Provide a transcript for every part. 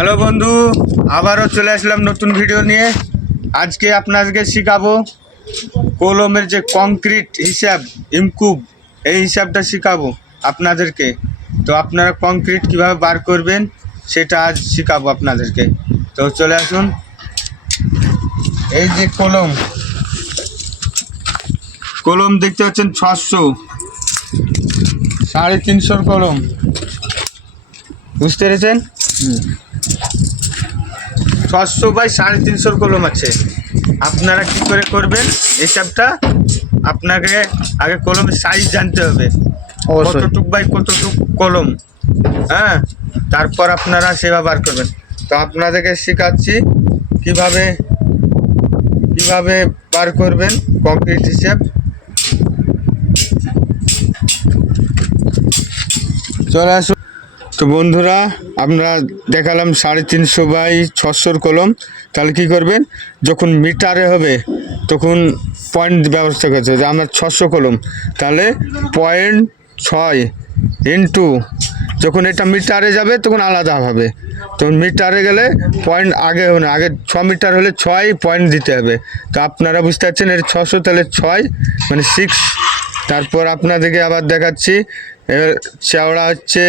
Hello বন্ধু, আবারও চলে আসলাম নতুন ভিডিও নিয়ে। আজকে আপনাদেরকে শেখাবো কলমের যে কংক্রিট হিসাব, ইমকুব, এই হিসাবটা শেখাবো আপনাদেরকে। তো আপনারা কংক্রিট কিভাবে বার করবেন সেটা আজ শেখাবো আপনাদেরকে। তো চলে আসুন। এই যে কলম দেখতে পাচ্ছেন 600, 350 কলম, বুঝতে পেরেছেন? 600 বাই 350 কলম আছে। আপনারা কি করে করবেন হিসাবটা? আপনাকে আগে কলমের সাইজ জানতে হবে, কতটুক বাই কতটুক কলম, হ্যাঁ, তারপর আপনারা সেবা বার করবেন। তো আপনাদেরকে শেখাচ্ছি কিভাবে বার করবেন কংক্রিট হিসাব। চলে আসুন। তো বন্ধুরা, আমরা দেখালাম 350 বাই 600 কলম। তাহলে কি করবেন, যখন মিটারে হবে তখন পয়েন্ট ব্যবস্থা করতে হবে। আমরা 600 কলম, তাহলে 0.6 ইন্টু, যখন এটা মিটারে যাবে তখন আলাদা হবে। তখন মিটারে গেলে পয়েন্ট আগে হবে না, আগে 6 মিটার হলে 6 পয়েন্ট দিতে হবে। তো আপনারা বুঝতে পারছেন, এর 600 তাহলে 6 মানে 6। তারপর আপনাদেরকে আবার দেখাচ্ছি, চওড়া হচ্ছে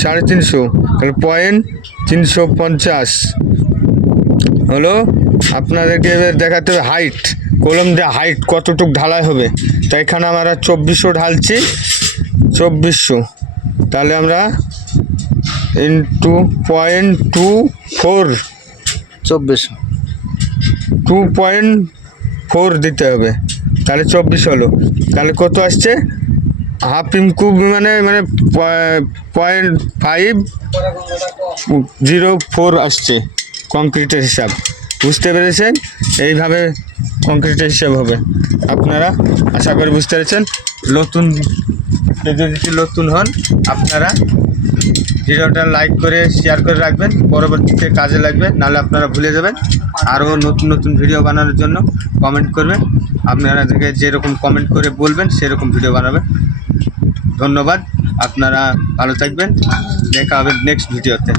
350, তাহলে 0.350 হলো। আপনাদেরকে এবার দেখাতে হবে হাইট, কলম দিয়ে হাইট কতটুক ঢালাই হবে। তো এখানে আমরা 2400 ঢালছি, 2400, তাহলে আমরা ইন্টু 0.24, 2.4 দিতে হবে, তাহলে 24 হলো। তাহলে কত আসছে? হাফ ইমকুব মানে 0.504 আসছে কংক্রিটের হিসাব। বুঝতে পেরেছেন? এইভাবে কংক্রিটের হিসাব হবে। আপনারা আশা করি বুঝতে পেরেছেন। যদি নতুন হন আপনারা ভিডিওটা লাইক করে শেয়ার করে রাখবেন, পরবর্তীতে কাজে লাগবে, নাহলে আপনারা ভুলে যাবেন। আরও নতুন ভিডিও বানানোর জন্য কমেন্ট করবেন। আপনাদেরকে যেরকম কমেন্ট করে বলবেন সেরকম ভিডিও বানাবেন। ধন্যবাদ, আপনারা ভালো থাকবেন, দেখা হবে নেক্সট ভিডিওতে।